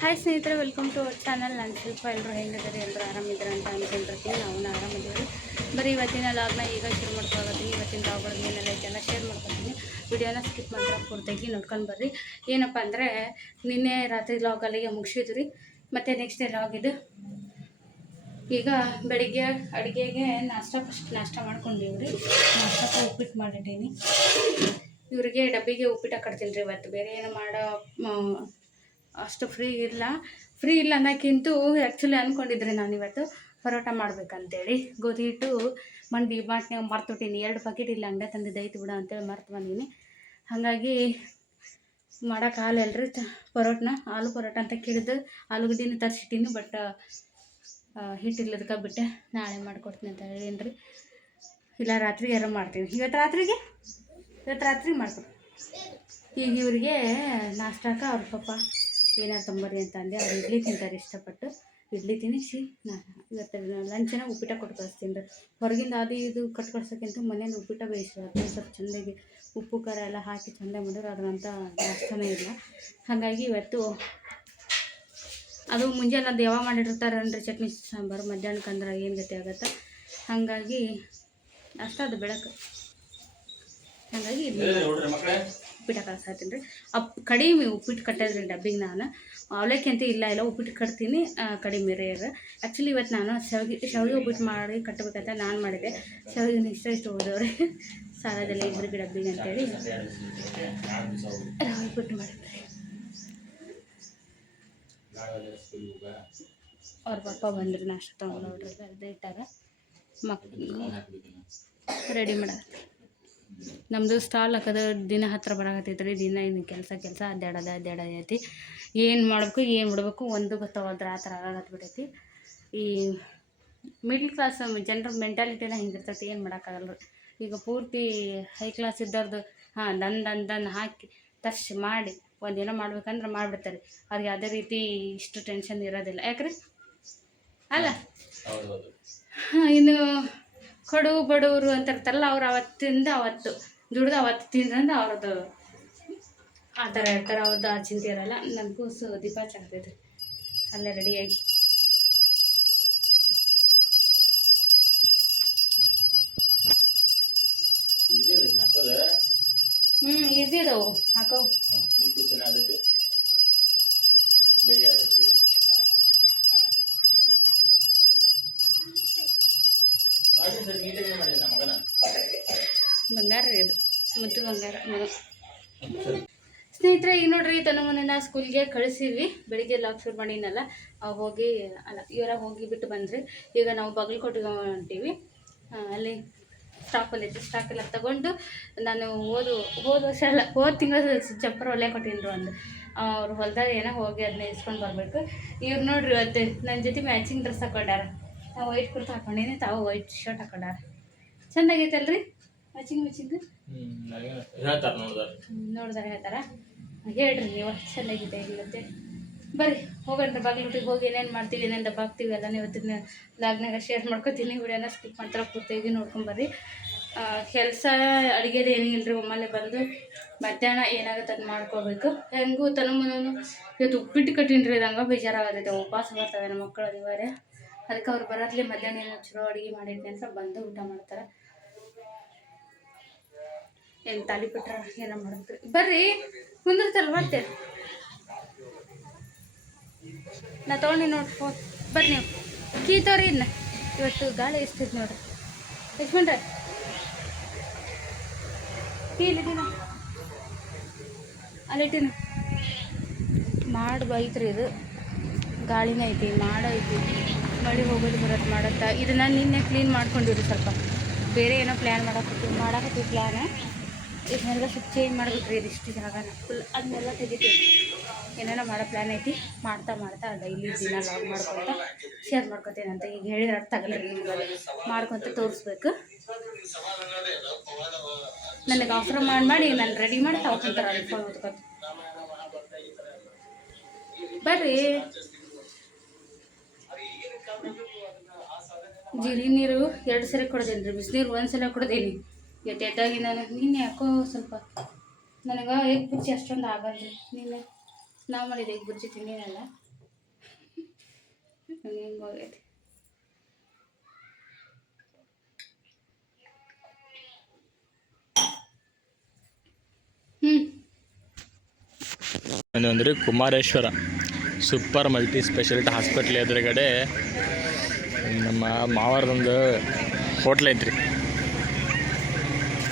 Hi ಸ್ನೇಹಿತರೆ, welcome to our channel. ನಾನು ಶಿಲ್ಪ. ಎಲ್ಲರೂ ಹೆಂಗಿದ್ದಾರೆ? ಎಲ್ಲರೂ ಆರಾಮಿದ್ದಾರೆ ಅಂತ ಅಂದ್ಕೊಂಡಿರ್ತೀನಿ. ನಾವು ಆರಾಮಿದ್ದೀವಿ. ಬರೀ ಇವತ್ತಿನ ಲಾಗ್ನ ಈಗ ಶೇರ್ ಮಾಡ್ಕೊಳ್ತೀನಿ. ಇವತ್ತಿನ ಲಾಗ್ಗಳಿಗೆ ಏನೆಲ್ಲ ಐತೆಲ್ಲ ಶೇರ್ ಮಾಡ್ಕೊತೀನಿ. ವಿಡಿಯೋನ ಸ್ಕಿಪ್ ಮಾಡಿದ್ರೆ ಪೂರ್ತಿಯಾಗಿ ನೋಡ್ಕೊಂಡು ಬರ್ರಿ. ಏನಪ್ಪ ಅಂದರೆ, ನಿನ್ನೆ ರಾತ್ರಿ ಲಾಗ್ ಅಲ್ಲಿಗೆ ಮುಗಿಸಿದ್ರಿ. ಮತ್ತು ನೆಕ್ಸ್ಟ್ ಡೇ ಲಾಗ್ ಇದು. ಈಗ ಬೆಳಿಗ್ಗೆ ಅಡುಗೆಗೆ ನಾಷ್ಟ ಮಾಡ್ಕೊಂಡಿವ್ರಿ. ನಾಷ್ಟಕ್ಕೆ ಉಪ್ಪಿಟ್ಟು ಮಾಡಿಟ್ಟೀನಿ. ಇವರಿಗೆ ಡಬ್ಬಿಗೆ ಉಪ್ಪಿಟ್ಟು ಕಟ್ತೀನಿ ರೀ. ಇವತ್ತು ಬೇರೆ ಏನು ಮಾಡೋ ಅಷ್ಟು ಫ್ರೀ ಇಲ್ಲ ಅನ್ನೋಕ್ಕಿಂತೂ ಆ್ಯಕ್ಚುಲಿ ಅಂದ್ಕೊಂಡಿದ್ರಿ ನಾನು ಇವತ್ತು ಪರೋಟ ಮಾಡ್ಬೇಕಂತೇಳಿ. ಗೋಧಿ ಹಿಟ್ಟು ಬಾಟ್ನಾಗ ಮರ್ತುಬಿಟ್ಟಿನಿ. 2 ಪ್ಯಾಕೆಟ್ ಇಲ್ಲ ಅಂಗಡಿ ತಂದಿದ್ದು ಐತಿ ಬಿಡ ಅಂತೇಳಿ ಮರ್ತು ಬಂದೀನಿ. ಹಾಗಾಗಿ ಮಾಡೋಕೆ ಆಗಲ್ಲರಿ ಪರೋಟನ. ಆಲೂ ಪರೋಟ ಅಂತ ಕೇಳಿದ್ದು ಆಲೂಗಡ್ಡಿನ ತರಿಸಿಟ್ಟಿನಿ. ಬಟ್ ಹಿಟ್ಟಿಲ್ಲದಕ್ಕೆ ಬಿಟ್ಟೆ. ನಾಳೆ ಮಾಡಿಕೊಡ್ತೀನಿ ಅಂತ ಹೇಳೀನಿ ರೀ. ಇಲ್ಲ ರಾತ್ರಿಗೆ ಯಾರು ಮಾಡ್ತೀನಿ. ಇವತ್ತು ರಾತ್ರಿ ಮಾಡ್ತೀನಿ. ಈಗ ಇವರಿಗೆ ನಾಷ್ಟಕ್ಕೆ ಅವ್ರ ಪಪ್ಪ ಏನಾರು ತೊಂಬರಿ ಅಂತ ಅಂದೆ. ಅವ್ರು ಇಡ್ಲಿ ತಿಂತಾರೆ ಇಷ್ಟಪಟ್ಟು. ಇಡ್ಲಿ ತಿನ್ನಿಸಿ ಇವತ್ತು ಲಂಚನ ಉಪ್ಪಿಟ್ಟು ಕೊಟ್ಟು ಕಳಿಸ್ತೀನಿ ರೀ. ಹೊರಗಿಂದ ಅದು ಇದು ಕಟ್ಟು ಕಳ್ಸೋಕ್ಕಿಂತ ಮನೇಲಿ ಉಪ್ಪಿಟ್ಟು ಬೇಯಿಸೋದು ಸ್ವಲ್ಪ ಚೆಂದಾಗಿ ಉಪ್ಪು ಖಾರ ಎಲ್ಲ ಹಾಕಿ ಚೆಂದಾಗಿ ಮಾಡಿದ್ರೆ ಅದ್ರಂಥ ನಾಷ್ಟನೇ ಇಲ್ಲ. ಹಾಗಾಗಿ ಇವತ್ತು ಅದು ಮುಂಜಾನೆ ಅದು ಯಾವಾಗ ಮಾಡಿರ್ತಾರನ್ರಿ ಚಟ್ನಿ ಸಾಂಬಾರು, ಮಧ್ಯಾಹ್ನಕ್ಕೆ ಅಂದ್ರೆ ಏನು ಗತಿ ಆಗುತ್ತೆ. ಹಾಗಾಗಿ ಅಷ್ಟ ಅದು ಬೆಳಕು. ಹಾಗಾಗಿ ಉಪ್ಪಿಟ್ಟು ಕಳ್ಸಾತೀನಿ ರೀ. ಕಡಿಮೆ ಉಪ್ಪಿಟ್ಟು ಕಟ್ಟೋದ್ರಿ ಡಬ್ಬಿಗೆ. ನಾನು ಅವಲಕ್ಕಿ ಅಂತ ಇಲ್ಲ ಉಪ್ಪಿಟ್ಟು ಕಟ್ತೀನಿ ಕಡಿಮೆ ರೀ. ಆ್ಯಕ್ಚುಲಿ ಇವತ್ತು ನಾನು ಶಾವಿಗೆ ಉಪ್ಪಿಟ್ಟು ಮಾಡಿ ಕಟ್ಟಬೇಕಂತ ನಾನು ಮಾಡಿದೆ. ಶಾವಿಗೆ ಇಷ್ಟು ಹೋದವ್ರಿ ಸಾಲದಲ್ಲ ಇಬ್ಬರಿಗೆ ಡಬ್ಬಿಗೆ ಅಂತೇಳಿ ಉಪ್ಪಿಟ್ಟು ಮಾಡಿದ್ರಿ. ಅವ್ರ ಪಪ್ಪ ಬಂದ್ರಿ ನಾಷ್ಟ ತೊಗೊಂಡು ನೋಡ್ರಿ. ಅದೇ ಇಟ್ಟಾಗ ಮಕ್ಕಳು ರೆಡಿ ಮಾಡತ್ತೆ. ನಮ್ಮದು ಸ್ಟಾಲ್ ಹಾಕೋದು ದಿನ ಹತ್ತಿರ ಬರಾಕತ್ತೈತ್ರಿ. ದಿನ ಇನ್ನು ಕೆಲಸ ಅಡ್ಡಾಡೈತಿ. ಏನು ಮಾಡಬೇಕು ಏನು ಬಿಡಬೇಕು ಒಂದು ಗೊತ್ತಾಗೋದ್ರೆ ಆ ಥರ ಆಗತ್ಬಿಟ್ಟೈತಿ. ಈ ಮಿಡ್ಲ್ ಕ್ಲಾಸ್ ಜನರ ಮೆಂಟಾಲಿಟಿನ ಹಿಂಗಿರ್ತೈತಿ. ಏನು ಮಾಡೋಕ್ಕಾಗಲ್ಲ ರೀ. ಈಗ ಪೂರ್ತಿ ಹೈ ಕ್ಲಾಸ್ ಇದ್ದವ್ರದ್ದು ದನ್ ಹಾಕಿ ತರ್ಸಿ ಮಾಡಿ ಒಂದೇನೋ ಮಾಡ್ಬೇಕಂದ್ರೆ ಮಾಡಿಬಿಡ್ತಾರೆ. ಅವ್ರಿಗೆ ಯಾವುದೇ ರೀತಿ ಇಷ್ಟು ಟೆನ್ಷನ್ ಇರೋದಿಲ್ಲ. ಯಾಕ್ರಿ ಅಲ್ಲ? ಇನ್ನು ಬಡವರು ಅಂತ ಇರ್ತಾರಲ್ಲ, ಅವ್ರು ಅವತ್ತು ದುಡ್ದು ಅವತ್ತು ತಿಂದ್ರಂದ್ರೆ ಅವ್ರದ್ದು ಆ ಥರ ಇರ್ತಾರೆ. ಅವ್ರದ್ದು ಆ ಚಿಂತೆ ಇರೋಲ್ಲ. ನನ್ನ ಕೂಸು ದೀಪ ಹಚ್ಚಾಕತೈತ್ರಿ ಅಲ್ಲೇ ರೆಡಿಯಾಗಿ. ಇದ್ದಿದ್ದವು ಹಾಕವು. ಬಂಗಾರ ರೀ ಇದು, ಮುದ್ದು ಬಂಗಾರ ಮಗ. ಸ್ನೇಹಿತರೆ, ಈಗ ನೋಡ್ರಿ ತನ್ನ ಮನೆನ ಸ್ಕೂಲ್ಗೆ ಕಳಿಸಿದ್ವಿ. ಬೆಳಿಗ್ಗೆ ಲಾಗ್ ಶುರು ಮಾಡಿನಲ್ಲ ಇವರ ಹೋಗಿ ಬಿಟ್ಟು ಬಂದ್ರಿ. ಈಗ ನಾವು ಬಾಗಲಕೋಟೆಗೆ ಹೊಂಟೀವಿ. ಅಲ್ಲಿ ಸ್ಟಾಕಲ್ಲೈತಿ. ಸ್ಟಾಕ್ ಎಲ್ಲ ತಗೊಂಡು ನಾನು ಹೋದ ತಿಂಗಳು ಚಪ್ಪರ ಹೊಲೆ ಕೊಟ್ಟಿದ್ರು. ಅವ್ರು ಹೊಲ್ದಾಗ ಏನೋ ಹೋಗಿ ಅದನ್ನ ಇಸ್ಕೊಂಡು ಬರಬೇಕು. ಇವ್ರು ನೋಡ್ರಿ ಇವತ್ತು ನನ್ನ ಜೊತೆ ಮ್ಯಾಚಿಂಗ್ ಡ್ರೆಸ್ ಹಾಕೊಂಡಾರ. ನಾವು ವೈಟ್ ಕುರ್ತಾ ಹಾಕೊಂಡೀನಿ, ತಾವು ವೈಟ್ ಶರ್ಟ್ ಹಾಕೊಂಡಾರ. ಚೆಂದಾಗೈತಲ್ರಿ ಮ್ಯಾಚಿಂಗ್? ನೋಡ್ದಾರೆ ಹೇಳ್ತಾರ. ಹೇಳ್ರಿ ನೀವು ಚೆನ್ನಾಗಿದೆ ಇವತ್ತೆ. ಬರ್ರಿ ಹೋಗೋಣ್ರಿ ಬಾಗಲಕೋಟೆಗೆ. ಹೋಗಿ ಏನೇನು ಮಾಡ್ತೀವಿ, ಏನೇನು ದಬ್ಬ ಹಾಕ್ತೀವಿ ಎಲ್ಲ ಇವತ್ತಿನ ಲಾಗ್ನಾಗ ಶೇರ್ ಮಾಡ್ಕೊತೀನಿ. ವಿಡಿಯೋನ ಸ್ಕಿಪ್ ಮಾಡ್ತಾರೆ ಪೂರ್ತಿಯಾಗಿ ನೋಡ್ಕೊಂಬರ್ರಿ. ಕೆಲಸ ಅಡುಗೆದು ಏನಿಲ್ಲ ರೀ. ಒಮ್ಮಲ್ಲೇ ಬಂದು ಮಧ್ಯಾಹ್ನ ಏನಾಗುತ್ತೆ ಅದು ಮಾಡ್ಕೋಬೇಕು. ಹೆಂಗೂ ತನಮನೂ ಇವತ್ತು ಉಪ್ಪಿಟ್ಟು ಕಟ್ಟಿನಿ ರೀ. ಹಂಗೆ ಬೇಜಾರಾಗತೈತೆ. ಉಪವಾಸ ಬರ್ತವೆ ನಮ್ಮ ಮಕ್ಕಳು ಅನಿವಾರ್ಯ. ಅದಕ್ಕೆ ಅವ್ರು ಬರೋದ್ಲಿ ಮಧ್ಯಾಹ್ನ ಏನೋ ಚಲೋ ಅಡುಗೆ ಮಾಡಿದ್ವಿ ಅಂತ ಬಂದು ಊಟ ಮಾಡ್ತಾರೆ. ಏನು ತಾಲಿಪಟ್ರ ಏನೋ ಮಾಡಿದ್ರಿ. ಬರ್ರಿ ಕುಂದಿರ್ತಲ್ಲ ಮತ್ತೆ ನಾ ತೊಗೊಂಡು ನೋಡ್ರಿ ಫೋನ್. ಬರ್ರಿ ನೀವು ಕೀ ತೋರಿ. ಇನ್ನು ಇವತ್ತು ಗಾಳಿ ಎಷ್ಟೈತೆ ನೋಡ್ರಿ. ಎಷ್ಟು ಮಾಡ್ರೆ ಟೀ ಇಲ್ಲಿದ್ದೀನ ಅಲ್ಲಿಟ್ಟಿನ ಮಾಡಿ ಬೈತ್ರಿ. ಇದು ಗಾಳಿನ ಐತಿ, ಐತಿ, ಮಳೆ ಹೋಗೋದು ಬರೋದು ಮಾಡುತ್ತಾ. ಇದನ್ನು ನಿನ್ನೆ ಕ್ಲೀನ್ ಮಾಡ್ಕೊಂಡಿರಿ. ಸ್ವಲ್ಪ ಬೇರೆ ಏನೋ ಪ್ಲ್ಯಾನ್ ಮಾಡಕತ್ತೀವಿ ಪ್ಲ್ಯಾನ್. ಇದನ್ನೆಲ್ಲ ಸ್ವಲ್ಪ ಚೇಂಜ್ ಮಾಡ್ಬೇಕ್ರಿ. ಇದಿಷ್ಟು ಜಾಗನ ಫುಲ್ ಅದನ್ನೆಲ್ಲ ತೆಗಿತೀವಿ. ಏನೇನೋ ಮಾಡೋ ಪ್ಲ್ಯಾನ್ ಐತಿ. ಮಾಡ್ತಾ ಡೈಲಿ ದಿನ ಲಾಗ್ ಮಾಡ್ಕೊತ ಶೇರ್ ಮಾಡ್ಕೊತೀನಿ ಅಂತ. ಈಗ ಹೇಳಿದ್ರೆ ಅರ್ಥ ಆಗಲ್ಲ ರೀ ನಿಮ್ಗೆ. ಮಾಡ್ಕೊತ ತೋರಿಸ್ಬೇಕು. ನನಗೆ ಆಫರ್ ಮಾಡಿ ನಾನು ರೆಡಿ ಮಾಡಿ ತಗೊತಾರೆ. ಅಲ್ಲಿ ಫೋನ್ ಹೊತ್ಕೊತ ಬರ್ರಿ. ಜೀರಿ ನೀರು 2 ಸರಿ ಕೊಡ್ದೇನಿ ರೀ. ಬಿಸಿನೀರು 1 ಸಲ ಕೊಡ್ದೇನಿ. ಎದ್ದಾಗಿ ನಾನು ನಿನ್ನೆ ಯಾಕೋ ಸ್ವಲ್ಪ ನನಗೆ ಎಗ್ ಬುರ್ಜಿ ಅಷ್ಟೊಂದು ಆಗಲ್ರಿ. ನಿನ್ನೆ ನಾವು ಮಾಡಿದ್ದು ಎಗ್ ಬುರ್ಜಿ ತಿಂದಿನಲ್ಲ, ಹೆಂಗೆ ಹೋಗೈತಿ. ಅಂದರೆ Kumareshwara super multi speciality hospital ಎದುರುಗಡೆ ನಮ್ಮ ಮಾವಾರದೊಂದು ಹೋಟ್ಲ್ ಐತ್ರಿ.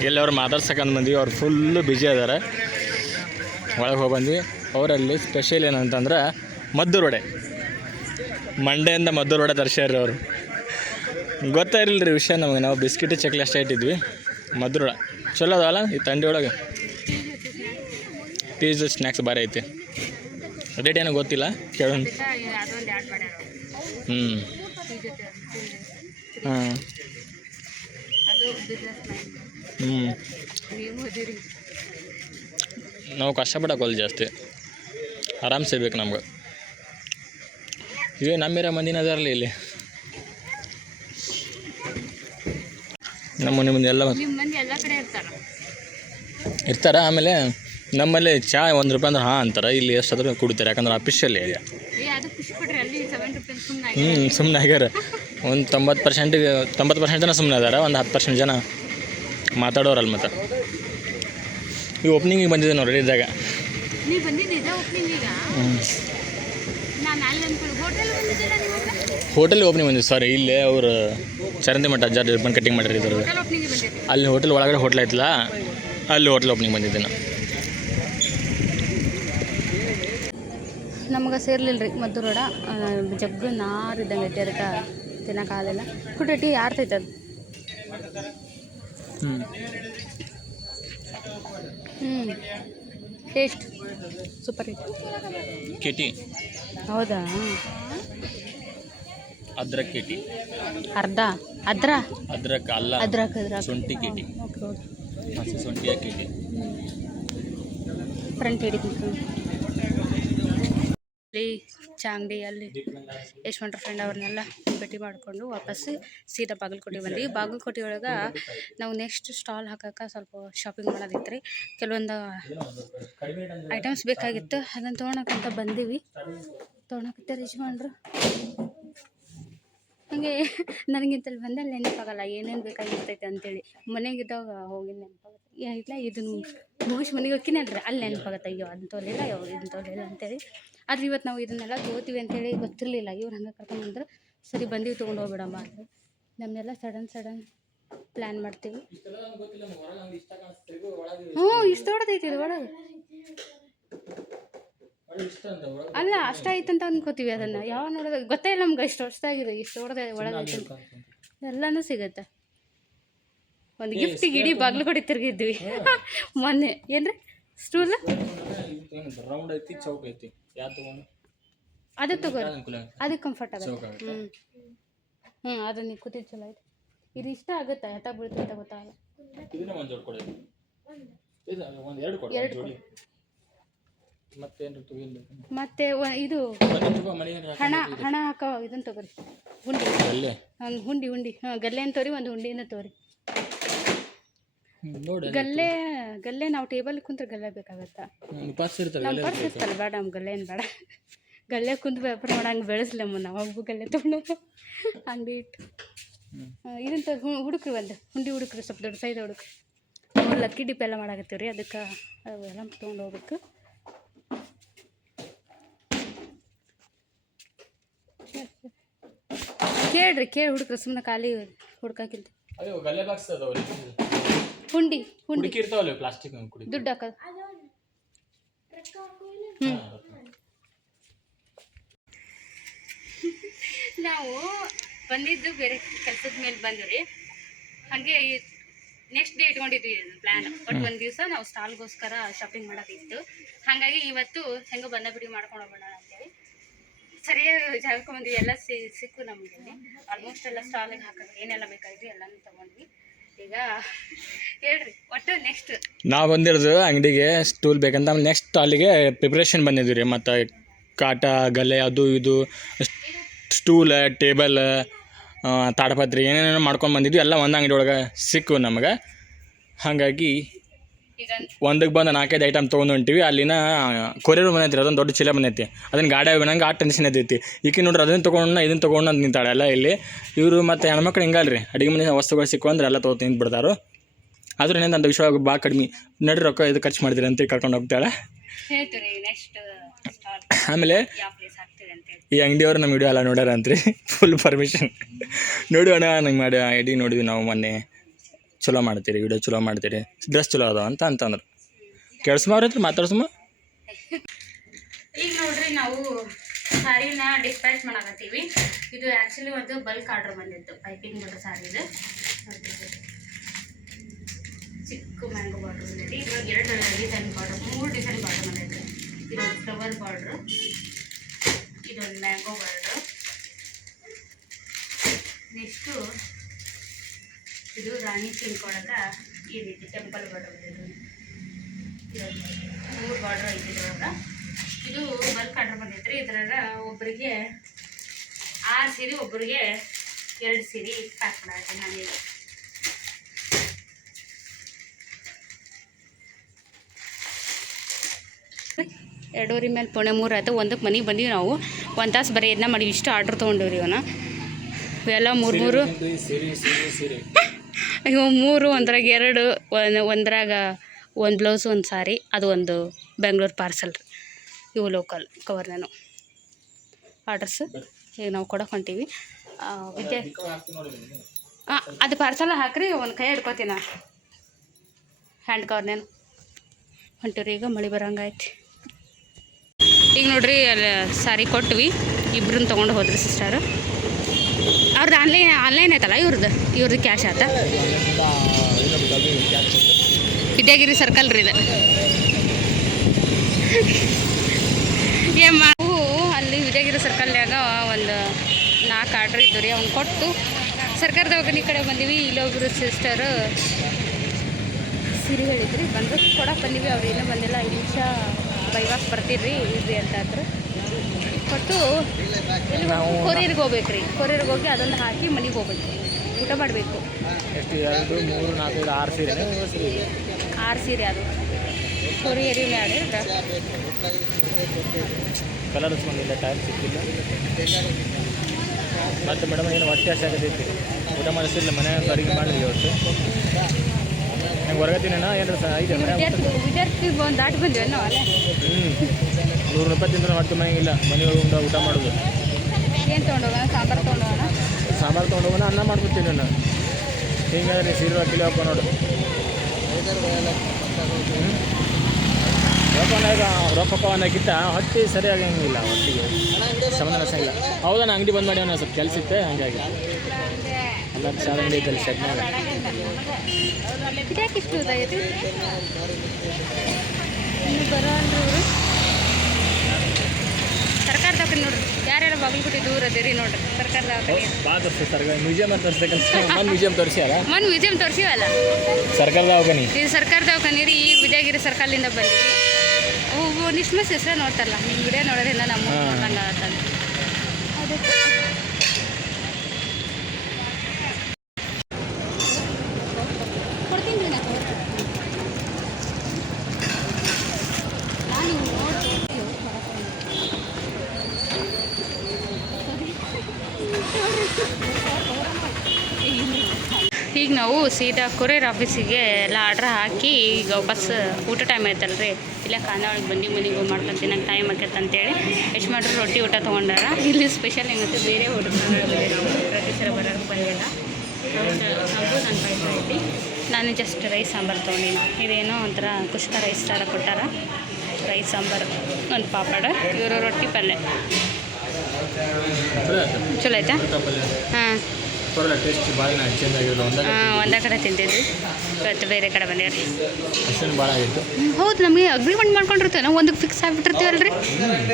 ಎಲ್ಲಿ ಅವ್ರು ಮಾತಾಡ್ಸಕ್ಕಂದು ಬಂದ್ವಿ, ಅವ್ರು ಫುಲ್ಲು ಬ್ಯುಸಿ ಅದಾರೆ. ಒಳಗೆ ಹೋಗಿ ಬಂದ್ವಿ. ಅವರಲ್ಲಿ ಸ್ಪೆಷಲ್ ಏನಂತಂದ್ರೆ ಮದ್ದೂರು ವಡೆ, ಮಂಡೆಯಿಂದ ಮದ್ದೂರು ವಡೆ ತರಿಸ್ಯಾರ ಅವರು. ಗೊತ್ತಾಯಿರಲಿಲ್ಲ ರೀ ವಿಷಯ ನಮಗೆ. ನಾವು ಬಿಸ್ಕಿಟ್ ಚಕ್ಲಿ ಅಷ್ಟೇ ಇಟ್ಟಿದ್ವಿ. ಮದ್ದೂರು ವಡೆ ಚಲೋ ಅದಲ್ಲ ಈ ಥಂಡಿ ಒಳಗೆ. ಪೀಸ್ ಸ್ನ್ಯಾಕ್ಸ್ ಭಾರಿ ಐತಿ. ರೇಟ್ ಏನೋ ಗೊತ್ತಿಲ್ಲ, ಕೇಳೋಣ. ಹಾಂ ನಾವು ಕಷ್ಟಪಡೋಕ್ಕಲ್ಲ ಜಾಸ್ತಿ, ಆರಾಮ್ ಸಿಗ್ಬೇಕು ನಮ್ಗೆ. ಇವೇ ನಮ್ಮಿರೋ ಮಂದಿನ ಅದಾರಲ್ಲ ಇಲ್ಲಿ. ನಮ್ಮ ಮನೆ ಮುಂದೆ ಎಲ್ಲ ಇರ್ತಾರೆ. ಆಮೇಲೆ ನಮ್ಮಲ್ಲಿ ಚಾ ₹1 ಅಂದ್ರೆ ಹಾಂ ಅಂತಾರೆ. ಇಲ್ಲಿ ಎಷ್ಟಾದ್ರೂ ಕುಡಿತಾರೆ, ಯಾಕಂದ್ರೆ ಅಫಿಷಿಯಲ್ ಇದೆ. ಸುಮ್ಮನೆ ಆಗ್ಯಾರ. ಒಂದು 90% ಜನ ಸುಮ್ಮನೆ ಅದಾರ. ಒಂದು 10% ಜನ ಮಾತಾಡೋರಲ್ಲ. ಮತ್ತು ಈ ಓಪನಿಂಗಿಗೆ ಬಂದಿದ್ದೆ ನಾವು ರೆಡಿ ಇದ್ದಾಗ. ಹೋಟೆಲ್ ಓಪನಿಂಗ್ ಬಂದಿದ್ದು ಸಾರಿ. ಇಲ್ಲೇ ಅವರು ಚರಂತಿ ಮಠ ಅಜ್ಜಾರ್ ರಿಬ್ಬನ್ ಕಟ್ಟಿಂಗ್ ಮಾಡಿದ್ರು. ಅಲ್ಲಿ ಹೋಟೆಲ್ ಒಳಗಡೆ ಹೋಟ್ಲ್ ಐತಲ್ಲ, ಅಲ್ಲಿ ಹೋಟ್ಲ್ ಓಪನಿಂಗ್ ಬಂದಿದ್ದೆ ನಾನು. ನಮಗೆ ಸೇರ್ಲಿಲ್ಲ ರೀ ಮದ್ದೂರು ವಡೆ. ಜಗ್ಗು ನಾರು ಇದ್ದಂಗೆ ಐತಿ, ಅದಕ್ಕೆ ತಿನ್ನೋಕ್ಕಾಗಲಿಲ್ಲ. ಕುಟಟಿ ಯಾರ್ತೈತೆ ಅದು. ಟೇಸ್ಟ್ ಸೂಪರ್ ಐತಿ. ಕೆಟಿ ಹೌದಾ? ಅದ್ರಕ್ ಕೆಟಿ ಅದ್ರಕ್ ಅಲ್ಲ, ಅದ್ರಕ್ ಶುಂಠಿ ಕೆಟಿ. ಹಸಿ ಶುಂಠಿಯ ಕೆಟಿ ಫ್ರಂಟ್ ಹಿಡಿದು ಚಾ ಅಂಗಡಿಯಲ್ಲಿ ಯಶವಂತರ ಫ್ರೆಂಡ್ ಅವ್ರನ್ನೆಲ್ಲ ಭೇಟಿ ಮಾಡಿಕೊಂಡು ವಾಪಸ್ಸು ಸೀದಾ ಬಾಗಲಕೋಟೆ ಬಂದ್ವಿ. ಬಾಗಲಕೋಟೆ ಒಳಗೆ ನಾವು ನೆಕ್ಸ್ಟ್ ಸ್ಟಾಲ್ ಹಾಕೋಕೆ ಸ್ವಲ್ಪ ಶಾಪಿಂಗ್ ಮಾಡೋದಿತ್ತು ರೀ. ಕೆಲವೊಂದು ಐಟಮ್ಸ್ ಬೇಕಾಗಿತ್ತು, ಅದನ್ನು ತೊಗೊಳಕ್ಕಂತ ಬಂದೀವಿ. ತೊಗೊಳಕತ್ತೆ ಯಜಮಾನ್ರು. ಹಾಗೆ ನನಗಿಂತಲ್ಲಿ ಬಂದೆ ಅಲ್ಲಿ ನೆನಪಾಗಲ್ಲ ಏನೇನು ಬೇಕಾಗಿರ್ತೈತೆ ಅಂತೇಳಿ. ಮನೆಗಿದ್ದಾಗ ಹೋಗಿ ನೆನಪಾಗುತ್ತೆ. ಇಲ್ಲ ಇದನ್ನು ಮುಗಿಸಿ ಮನೆಗೆ ಹೋಗ್ತೀನಲ್ರಿ, ಅಲ್ಲಿ ನೆನಪಾಗುತ್ತೆ. ಅಯ್ಯೋ ಅದನ್ನ ತೊಗೊಲಿಲ್ಲ, ಇದನ್ನು ತೊಗೊಲಿಲ್ಲ ಅಂತೇಳಿ. ಆದರೆ ಇವತ್ತು ನಾವು ಇದನ್ನೆಲ್ಲ ತೊಗೋತೀವಿ ಅಂತೇಳಿ ಗೊತ್ತಿರಲಿಲ್ಲ. ಇವ್ರು ಹಂಗೆ ಕರ್ಕೊಂಡ್ಬಂದ್ರೆ ಸರಿ ಬಂದೀವಿ ತೊಗೊಂಡು ಹೋಗ್ಬಿಡಮ್ಮ ಅಂತ. ನಮ್ಮನ್ನೆಲ್ಲ ಸಡನ್ ಪ್ಲ್ಯಾನ್ ಮಾಡ್ತೀವಿ. ಇಷ್ಟು ದೊಡ್ಡದೈತಿ ಇದು ಒಳಗೆ. ಅಲ್ಲ ಅಷ್ಟ ಐತಂತ ಅನ್ಕೋತೀವಿ. ಅದನ್ನು ಯಾವಾಗ ನೋಡೋದು ಗೊತ್ತೇ ಇಲ್ಲ ನಮ್ಗೆ. ಇಷ್ಟು ವರ್ಷದಾಗಿದೆ, ಇಷ್ಟು ದೊಡ್ಡದ ಒಳಗೆ ಐತೆ ಎಲ್ಲನೂ ಸಿಗುತ್ತೆ. ಒಂದು ಗಿಫ್ಟಿಗೆ ಇಡೀ ಬಾಗಲಕೋಟೆ ತಿರುಗಿದ್ವಿ ಮೊನ್ನೆ. ಏನ್ರಿ ಸ್ಟೂಲ್ ರೌಂಡ್ ಐತಿ, ಚೌಕ ಐತಿ. ಅದು ತಗೋರಿ, ಅದು ಕಂಫರ್ಟ್ ಆಗುತ್ತೆ. ಅದು ನೀವು ಕೂತಿದ್ದು ಚಲೋ ಐತಿ. ಇದು ಇಷ್ಟ ಆಗುತ್ತೆ, ಹಠ ಬೀಳ್ತೈತೆ ಅಂತ ಗೊತ್ತಾಗಲ್ಲ. ಮತ್ತೆ ಇದು ಹಣ ಹಾಕೋ ಇದನ್ನು ತಗೋರಿ. ಹುಂಡಿ ಗಲ್ಲೆ ಅಂತ ತೋರಿ. ಒಂದು ಹುಂಡಿನ ತೋರಿ. ಗಲ್ಲೆ ನಾವು ಟೇಬಲ್ ಕುಂತ್ರೆ ಗಲ್ಲೆ ಬೇಕಾಗತ್ತಾ? ಪರ್ಸ್ ಇರ್ತಲ್ಲ, ಬೇಡ ನಮ್ಗೆ ಗಲ್ಲೆ ಏನು ಬೇಡ. ಗಲ್ಲೆ ಕುಂತು ವ್ಯಾಪಾರ ಮಾಡಂಗೆ ಬೆಳೆಸ್ಲಮ್ಮ ನಾವು. ಹೋಗ್ಬು ಗಲ್ಲೆ ತೊಗೊಂಡು ಅಂಗಡಿ ಇಟ್ಟು ಇದನ್ನು ಹುಡುಕ್ರಿ. ಒಂದು ಹುಂಡಿ ಹುಡುಕ್ರಿ, ಸ್ವಲ್ಪ ದೊಡ್ಡ ಸೈಜ್ ಹುಡುಕ್ರಿ. ನಾವು ಲಕ್ಕಿ ಡಿಪ್ ಎಲ್ಲ ಮಾಡಾಕತ್ತೀವಿ ರೀ, ಅದಕ್ಕೆ ಅವೆಲ್ಲ ತೊಗೊಂಡು ಹೋಗ್ಬೇಕು. ಕೇಳಿ ಹುಡುಕ್ರಿ, ಸುಮ್ಮನೆ ಖಾಲಿ ಹುಡ್ಕಾಕಿಂತ. ಹುಂಡಿ ಇರ್ತಾವಲ್ಲ ಪ್ಲಾಸ್ಟಿಕ್ ದುಡ್ಡು ಹಾಕೋದು. ನಾವು ಬಂದಿದ್ದು ಬೇರೆ ಕೆಲಸದ ಮೇಲೆ ಬಂದ್ವಿ ರೀ. ಹಾಗೆ ನೆಕ್ಸ್ಟ್ ಡೇ ಇಟ್ಕೊಂಡಿದ್ವಿ ಪ್ಲ್ಯಾನ್. ಬಟ್ ಒಂದು ದಿವಸ ನಾವು ಸ್ಟಾಲ್ಗೋಸ್ಕರ ಶಾಪಿಂಗ್ ಮಾಡೋದಿತ್ತು. ಹಾಗಾಗಿ ಇವತ್ತು ಹೆಂಗೋ ಬಿಡಿ ಮಾಡ್ಕೊಂಡು ಹೋಗೋಣ ಅಂತೇಳಿ ಸರಿಯಾಗಿ ಜಾಗಕ್ಕೆ ಬಂದ್ವಿ. ಎಲ್ಲ ಸಿಕ್ಕು ನಮಗೆ. ಆಲ್ಮೋಸ್ಟ್ ಎಲ್ಲ ಸ್ಟಾಲಿಗೆ ಹಾಕೋದು ಏನೆಲ್ಲ ಬೇಕಾಗಿದ್ವಿ ಎಲ್ಲನೂ ತೊಗೊಂಡ್ವಿ. ಈಗ ಹೇಳ್ರಿ ಒಟ್ಟು ನೆಕ್ಸ್ಟ್ ನಾವು ಬಂದಿರೋದು ಅಂಗಡಿಗೆ ಸ್ಟೂಲ್ ಬೇಕಂತ. ಆಮೇಲೆ ನೆಕ್ಸ್ಟ್ ಸ್ಟಾಲಿಗೆ ಪ್ರಿಪ್ರೇಷನ್ ಬಂದಿದ್ವಿ ರೀ. ಮತ್ತು ಕಾಟ ಗಲ್ಲೆ ಅದು ಇದು ಸ್ಟೂಲ್ ಟೇಬಲ್ ತಾಡಪತ್ರಿ ಏನೇನೋ ಮಾಡ್ಕೊಂಡು ಬಂದಿದ್ವಿ. ಎಲ್ಲ ಒಂದು ಅಂಗಡಿ ಒಳಗೆ ಸಿಕ್ಕು ನಮಗೆ. ಹಾಗಾಗಿ ಈಗ ಒಂದಕ್ಕೆ ಬಂದು 4-5 ಐಟಮ್ ತೊಗೊಂಡು ಹೊಂಟಿವಿ. ಅಲ್ಲಿನ ಕೊರಿಯರ್ ಮನೆ ಐತಿ, ಅದೊಂದು ದೊಡ್ಡ ಚೀಲ ಮನೆ ಐತಿ. ಅದನ್ನು ಗಾಡಿ ನಂಗೆ ಆ ಟೆನ್ಷನ್ ಐತಿ. ಈಕೆ ನೋಡ್ರಿ ಅದನ್ನು ತೊಗೊಂಡು ಇದನ್ನು ತೊಗೊಂಡು ಅಂತ ನಿಂತಾಳೆ ಎಲ್ಲ ಇಲ್ಲಿ. ಇವರು ಮತ್ತು ಹೆಣ್ಮಕ್ಳು ಹಿಂಗಲ್ರಿ, ಅಡುಗೆ ಮನೆ ವಸ್ತುಗಳು ಸಿಕ್ಕು ಅಂದ್ರೆ ಎಲ್ಲ ತೊಗೊಂಡು ತಿಂದು ಬಿಡ್ತಾರೋ. ಆದ್ರೂ ಏನಂತ ಅಂತ ವಿಷಯ ಭಾಳ ಕಡಿಮೆ. ನಡ್ರಿ ರೊಕ್ಕ ಇದು ಖರ್ಚು ಮಾಡ್ತೀರಿ ಅಂತ ಕರ್ಕೊಂಡು ಹೋಗ್ತಾಳೆ. ಆಮೇಲೆ ಈ ಅಂಗಡಿಯವ್ರು ನಮ್ಮ ವಿಡಿಯೋ ಎಲ್ಲ ನೋಡ್ಯಾರ ಅಂತ್ರಿ, ಫುಲ್ ಪರ್ಮಿಷನ್. ನೋಡೋಣ ನಂಗೆ ಮಾಡಿ ಐಡಿ ನೋಡಿದ್ವಿ ನಾವು ಮೊನ್ನೆ, ಚಲೋ ಮಾಡ್ತೀರಿ ವಿಡಿಯೋ, ಚಲೋ ಮಾಡ್ತೀರಿ, ಡ್ರೆಸ್ ಚಲೋ ಅದಾವ ಅಂತಂದ್ರೆ ಕೇಳಿಸ್ಮಾವ್ರೈತ್ರಿ ಮಾತಾಡ್ಸಮ್ಮ. ಈಗ ನೋಡ್ರಿ ನಾವು ಸಾರಿನ ಡಿಸ್ಪ್ಯಾಚ್ ಮಾಡಕತ್ತೀವಿ. ಇದು ಆ್ಯಕ್ಚುಲಿ ಒಂದು ಬಲ್ಕ್ ಆರ್ಡ್ರ್ ಬಂದಿತ್ತು, ಪೈಪಿಂಗ್ ಬರೋ ಸಾರಿದು. ಚಿಕ್ಕ ಮ್ಯಾಂಗೋ ಬಾರ್ಡ್ರ್ ಬಂದೈತಿ. ಇದ್ರೊಳಗೆ 2 ಡಿಸೈನ್ ಬಾರ್ಡ್ರ್, 3 ಡಿಸೈನ್ ಬಾರ್ಡ್ರ್ ಬಂದೈತಿ. ಇದೊಂದು ಫ್ಲವರ್ ಬಾರ್ಡ್ರು, ಇದೊಂದು ಮ್ಯಾಂಗೋ ಬಾರ್ಡ್ರು, ನೆಕ್ಸ್ಟು ಇದು ರಾಣಿ ಪಿಂಕ್ ಒಳಗೆ ಈ ರೀತಿ ಟೆಂಪಲ್ ಬಾರ್ಡ್ರ್ ಬಂದಿದೆ. ಇದೊಂದು 3 ಬಾರ್ಡ್ರ್ ಐತಿ ಇದ್ರೊಳಗೆ. ಇದು ಬಲ್ಕ್ ಆರ್ಡ್ರ್ ಬಂದೈತ್ರಿ. ಇದ್ರಾಗ ಒಬ್ಬರಿಗೆ 6 ಸೀರೆ, ಒಬ್ಬರಿಗೆ 2 ಸೀರೆ ಪ್ಯಾಕ್ ಮಾಡಾತೀನಿ ನಾನೀಗ. ಎರಡೂವರೆ ಮೇಲೆ 2:45 ಆಯಿತು. 1ಕ್ಕೆ ಮನೆಗೆ ಬಂದೀವಿ ನಾವು. 1 ತಾಸು ಬರೀ ಇದನ್ನ ಮಾಡಿ ಇಷ್ಟು ಆರ್ಡ್ರ್ ತೊಗೊಂಡಿವ್ರಿ ಇವನ್ನ. ಇವೆಲ್ಲ 3 ಇವು 3, ಒಂದ್ರಾಗ 2, ಒಂದ್ರಾಗ 1 ಬ್ಲೌಸ್, 1 ಸಾರಿ, ಅದು ಒಂದು ಬೆಂಗಳೂರು ಪಾರ್ಸಲ್. ಇವು ಲೋಕಲ್ ಕವರ್ನೇನು ಆರ್ಡರ್ಸ್ ಈಗ ನಾವು ಕೊಡೋಕೆ ಹೊಂಟೀವಿ. ಅದು ಪಾರ್ಸಲ್ ಹಾಕ್ರಿ, ಒಂದು ಕೈ ಹಿಡ್ಕೋತೀನ ಹ್ಯಾಂಡ್ ಕವರ್ನೇನು ಹೊಂಟಿವ್ರಿ. ಈಗ ಮಳೆ ಬರೋಂಗಾಯ್ತು. ಈಗ ನೋಡ್ರಿ ಅಲ್ಲಿ ಸಾರಿ ಕೊಟ್ವಿ, ಇಬ್ರನ್ನ ತೊಗೊಂಡು ಹೋದ್ರಿ ಸಿಸ್ಟರು. ಅವ್ರದ್ದು ಆನ್ಲೈನ್ ಆಯ್ತಲ್ಲ, ಇವ್ರದ್ದು ಕ್ಯಾಶ್ ಆತ. ವಿದ್ಯಾಗಿರಿ ಸರ್ಕಲ್ ರೀ ಇದು. ನಾವು ಅಲ್ಲಿ ವಿದ್ಯಾಗಿರಿ ಸರ್ಕಲ್ನಾಗ ಒಂದು 4 ಆರ್ಡ್ರ್ ಇದ್ದು ರೀ, ಅವ್ನು ಕೊಟ್ಟು ಸರ್ಕಾರದ ದವಾಖಾನೆ ಕಡೆ ಬಂದೀವಿ. ಇಲ್ಲೊಬ್ರು ಸಿಸ್ಟರು ಸೀರೆ ಹೇಳಿದ್ರಿ, ಬಂದು ಕೊಡಕ್ಕೆ ಬಂದೀವಿ. ಅವ್ರು ಇನ್ನೂ ಬಂದಿಲ್ಲ, 5 ನಿಮಿಷ ಬೈವಾಕ್ ಬರ್ತೀರಿ ಇರ್ರಿ ಅಂತ ಹತ್ರ ಕೊಟ್ಟು ಕೊರಿಯರ್ಗೆ ಹೋಗ್ಬೇಕು ರೀ. ಕೊರಿಯರ್ಗೆ ಹೋಗಿ ಅದೊಂದು ಹಾಕಿ ಮನೆಗೆ ಹೋಗ್ಬೇಕು, ಊಟ ಮಾಡಬೇಕು. 2, 3, 4, 5, 6 ಸೀರೆ 6 ಸೀರೆ ಅದು ಕೊರಿಯರಿ ಮಾಡಿ ಕಲರ್ಸ್ ಬಂದಿಲ್ಲ, ಟೈಮ್ ಸಿಕ್ಕಿಲ್ಲ. ಮತ್ತು ಮೇಡಮ್ ಏನು ಹೊಟ್ಟೆ ಹಸಿಯಾಗತೈತಿ, ಊಟ ಮಾಡಿಸಿಲ್ಲ, ಮನೆ ಅಡುಗೆ ಮಾಡಲಿ ಇವತ್ತು. ನಂಗೆ ಹೊರಗತ್ತಿನ ಏನು ಐತೆ ವಿದ್ಯಾರ್ಥಿ ದಾಟಿ ಬಂದಿವಿ ನಾವು ಅಲ್ಲೇ. 100 ರೂಪಾಯಿ ತಿಂದ್ರೆ ಹೊಟ್ಟೆ ಮನೆಗಿಲ್ಲ, ಮನೆಯೊಳಗೆ ಊಟ ಮಾಡೋದು. ಏನು ತೊಗೊಂಡೋಗೋಣ? ಸಾಂಬಾರು ತೊಗೊಂಡೋಗೋಣ. ಸಾಂಬಾರು ತೊಗೊಂಡೋಗೋಣ, ಅನ್ನ ಮಾಡ್ಕೊತೀನಿ ನಾನು. ಹಿಂಗಾದ್ರೆ ಸೀರೆ ಹಾಕಿಲ್ಲ ಹಾಕೋ ನೋಡು. ರೊಕ್ಕ ಅನ್ನೋಕ್ಕಿಂತ ಹೊಟ್ಟೆ ಸರಿಯಾಗಂಗಿಲ್ಲ, ಹೊಟ್ಟಿಗೆ ಸಮಾಧಾನ ಇಲ್ಲ. ಹೌದಾ, ನಾನು ಅಂಗಡಿ ಬಂದು ಮಾಡಿ ಅವನು ಸ್ವಲ್ಪ ಕೆಲಸ ಇತ್ತೆ, ಹಾಗಾಗಿ ಎಲ್ಲ ಶಾಲೆ ಅಂಗಡಿ ಐತಲ್ಲಿ ಸೆಟ್ನಾಗ. ಇದ್ಯಾಕೆ ಇಷ್ಟು ಇದಾಗೈತಿ? ಇನ್ನು ಬರೋ ಅಲ್ರಿ ಇವರು ಸರ್ಕಾರ ದವಾಖಾನೆ ನೋಡ್ರಿ. ಯಾರ್ಯಾರು ಬಾಗಲಕೋಟೆ ದೂರ ಅದೇರಿ ನೋಡ್ರಿ ಸರ್ಕಾರ ದವಾಖಾನೆ. ಭಾಳ ತೋರಿಸ್ತೀವಿ ಸರ್ಕಾರ ಮ್ಯೂಸಿಯಮ್ ತೋರಿಸ್ದೆ ಕೆಲಸ. ಮ್ಯೂಸಿಯಮ್ ತೋರಿಸಿಯಲ್ಲ, ಮ್ಯೂಸಿಯಮ್ ತೋರಿಸಿವಲ್ಲ ಸರ್ಕಾರ ದವಾಖಾನೆ. ಇದು ಸರ್ಕಾರ ದವಾಖಾನೆ ರೀ. ಈಗ ವಿದ್ಯಾಗಿರಿ ಸರ್ಕಲಿಂದ ಬಂದಿವಿ. ನಿಸ್ಮಸ್ ಹೆಸರೇ ನೋಡ್ತಾರಲ್ಲ, ನಿಮ್ಮ ವಿಡಿಯೋ ನೋಡೋದ್ರಿಂದ ನಮ್ಮ ನೋಡ್ದಂಗೆ ಆಗತ್ತಲ್ಲ ಅದಕ್ಕೆ. ಕೊಡ್ತೀನಿ ರೀ ನಾನು ನೋಡಿ. ಈಗ ನಾವು ಸೀದಾ ಕೊರಿಯರ್ ಆಫೀಸಿಗೆ ಎಲ್ಲ ಆರ್ಡ್ರ್ ಹಾಕಿ ಈಗ ಬಸ್ ಊಟ ಟೈಮ್ ಆಯ್ತಲ್ಲ ರೀ, ಇಲ್ಲ ಖಾನಾವಳಿಗೆ ಬಂದು ಮನೆಗೆ ಮಾಡ್ಕೊತೀನಿ, ನಂಗೆ ಟೈಮ್ ಆಕೈತೆ ಅಂತೇಳಿ ಎಷ್ಟು ಮಾಡ್ರಿ ರೊಟ್ಟಿ ಊಟ ತೊಗೊಂಡಾರ. ಇಲ್ಲಿ ಸ್ಪೆಷಲ್ ಹೆಂಗತ್ತೆ, ಬೇರೆ ಹುಡುಗರು ಪ್ರತಿಸರ ಬರೋಕ್ಕೆ ಬಂದಿಲ್ಲ. ನಮಗೂ ನನ್ನ ಪಾಯಸ ಐತಿ, ನಾನು ಜಸ್ಟ್ ರೈಸ್ ಸಾಂಬಾರು ತೊಗೊಂಡಿನಿ. ಇದೇನೋ ಒಂಥರ ಕುಷ್ಕ ರೈಸ್ ಥರ ಕೊಟ್ಟಾರ. ರೈಸ್ ಸಾಂಬಾರು, ಒಂದು ಪಾಪಡ, ಇವರು ರೊಟ್ಟಿ ಪಲ್ಯ. ಚಲೋ ಆಯ್ತಾ? ಹಾಂ, ಟೇಸ್ಟ್ ಭಾಳ ಚೇಂಜ್ ಆಗಿಲ್ಲ. ಒಂದೇ ಕಡೆ ತಿಂತಿದ್ವಿ, ಇವತ್ತು ಬೇರೆ ಕಡೆ ಬಂದೇವ್ರಿ. ಭಾಳ ಆಗಿತ್ತು. ಹೌದು, ನಮಗೆ ಅಗ್ರಿಮೆಂಟ್ ಮಾಡ್ಕೊಂಡಿರ್ತೀವಿ ನಾವು, ಒಂದಕ್ಕೆ ಫಿಕ್ಸ್ ಆಗಿಬಿಟ್ಟಿರ್ತೀವಲ್ರಿ.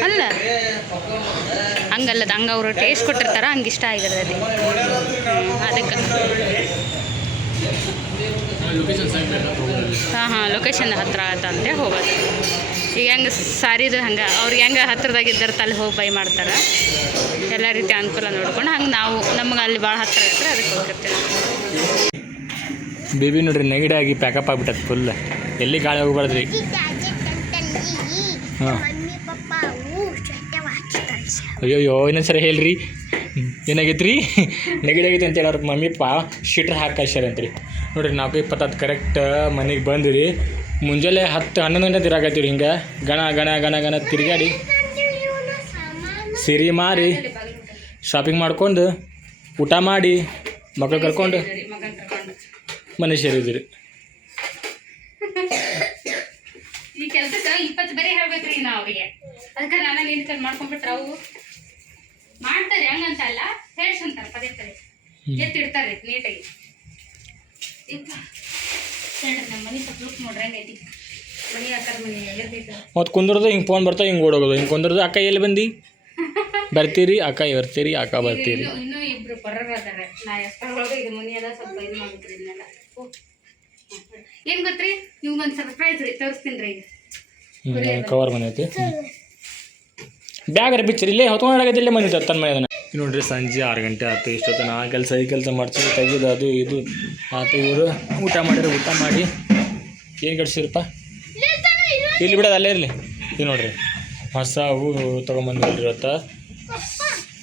ಅಲ್ಲ ಹಂಗಲ್ಲದ, ಹಂಗೆ ಅವರು ಟೇಸ್ಟ್ ಕೊಟ್ಟಿರ್ತಾರೆ, ಹಂಗೆ ಇಷ್ಟ ಆಗಿರ್ತೈತಿ ಅದಕ್ಕೆ. ಹಾಂ, ಲೊಕೇಶನ್ ಹತ್ರ ಆಗತ್ತಂತೆ ಹೋಗೋದು. ಈಗ ಹೆಂಗೆ ಸಾರಿದು ಹಂಗೆ ಅವ್ರಿಗೆ ಹೆಂಗೆ ಹತ್ರದಾಗ ಇದ್ದಿರ್ತ ಅಲ್ಲಿ ಹೋಗಿ ಬೈ ಮಾಡ್ತಾರೆ. ಎಲ್ಲ ರೀತಿ ಅನುಕೂಲ ನೋಡ್ಕೊಂಡು ಹಂಗೆ ನಾವು ನಮ್ಗೆ ಅಲ್ಲಿ ಭಾಳ ಹತ್ತಿರ ಆಗತ್ತೆ, ಅದಕ್ಕೆ ಹೋಗಿರ್ತೀವಿ. ಬೇಬಿ ನೋಡ್ರಿ ನೆಗಡಿ ಆಗಿ ಪ್ಯಾಕಪ್ ಆಗಿಬಿಟ್ಟೈತೆ ಫುಲ್. ಎಲ್ಲಿ ಗಾಳಿ ಹೋಗ್ಬಾರ್ದ್ರಿ. ಹಾಂ ಅಯ್ಯೋ ಇನ್ನೊಂದ್ಸರಿ ಹೇಳ್ರಿ ಏನಾಗೈತೆ ರೀ ನೆಗಡಿ ಆಗೈತೆ ಅಂತ ಹೇಳೋರು ಮಮ್ಮಿ ಪಾ ಶೀಟ್ರ್ ಹಾಕಿ ಕಳ್ಸ್ಯಾರ ಅಂತ್ರಿ. ನೋಡಿರಿ 4:20 ಕರೆಕ್ಟ್ ಮನೆಗೆ ಬಂದ್ರಿ. ಮುಂಜಾನೆ 10-11 ಗಂಟೆ ತಿರಾಗತ್ತೀವಿ ಹಿಂಗೆ ಗಣ ಗಣ ಗಣ ಗಣ ತಿರುಗಾಡಿ ಸಿರಿ ಮಾರಿ ಶಾಪಿಂಗ್ ಮಾಡ್ಕೊಂಡು ಊಟ ಮಾಡಿ ಮಕ್ಕಳು ಕರ್ಕೊಂಡು ಮನೆ ಸೇರಿದ್ರಿ. ಈ ಕೆಲಸಕ್ಕೆ 20 ಬೇರೆ ಹೇಳ್ಬೇಕ್ರಿ ನಾವು ಅವ್ರಿಗೆ. ಅದಕ್ಕೆ ನಾನು ನೀನು ಮಾಡ್ಕೊಂಡ್ಬಿಟ್ರೆ ಅವು ಮಾಡ್ತಾರೆ ಹಂಗಂತಲ್ಲ ಹೇಳ್ಸಂತಾರೆ ಪದೇ ಪದೇ ಎತ್ತಿಡ್ತಾರೆ ನೀಟಾಗಿ. ನಮ್ಮ ಮನೆ ಸ್ವಲ್ಪ ಲುಕ್ ನೋಡ್ರಿ ಹಂಗೈತಿ. ಮನೆ ಹಾಕದ ಮನೆ ಎಲ್ಲಿರ್ತೈತೆ ಮತ್ತು ಕುಂದ್ರದು ಹಿಂಗೆ ಫೋನ್ ಬರ್ತಾವೆ ಹಿಂಗೆ ಓಡೋಗೋದು ಹಿಂಗೆ ಕುಂದ್ರದು ಅಕ್ಕ ಎಲ್ಲಿ ಬಂದು ಬರ್ತೀರಿ ಅಕ್ಕ ಬರ್ತೀರಿ ಅಕ್ಕ ಬರ್ತೀರಿ. ಇನ್ನೂ ಇಬ್ರು ಬರೋರು ಅದಾರೆ. ನಾ ಎಷ್ಟರೊಳಗೆ ಇದು ಮನೆ ಅದ ಸ್ವಲ್ಪ ಇದು ಮಾಡ್ಬಿಟ್ರಿ ಇದನ್ನೆಲ್ಲ. ಏನು ಗೊತ್ತ್ರಿ ನಿಮ್ಗೊಂದು ಸರ್ಪ್ರೈಸ್ ರೀ ತೋರಿಸ್ತೀನಿ ರೀ ಈಗ. ಕವರ್ ಮನೆ ಐತಿ ಬ್ಯಾಗ್ ಬಿಚ್ಚಿರಿ ಇಲ್ಲೇ ಹೊತ್ಕೊಂಡಾಗೈತಿ ಇಲ್ಲೇ ಮನೆ ತನ್ನ ಮನೆ ಅದನ್ನು ನೋಡ್ರಿ. ಸಂಜೆ 6 ಗಂಟೆ ಆಯ್ತು. ಇಷ್ಟೊತ್ತು ಆ ಕೆಲಸ ಈ ಕೆಲಸ ಮಾಡ್ತೀವಿ ತೆಗೆದು ಅದು ಇದು ಆಯ್ತು. ಇವರು ಊಟ ಮಾಡಿದ್ರೆ ಊಟ ಮಾಡಿ ಏನು ಗಡ್ಸಿರಪ್ಪ ಇಲ್ಲಿ ಬಿಡೋದು ಅಲ್ಲೇ ಇರಲಿ. ಇದು ನೋಡ್ರಿ ಹೊಸ ಹೂ ತೊಗೊಂಬಂದು ಇವತ್ತು.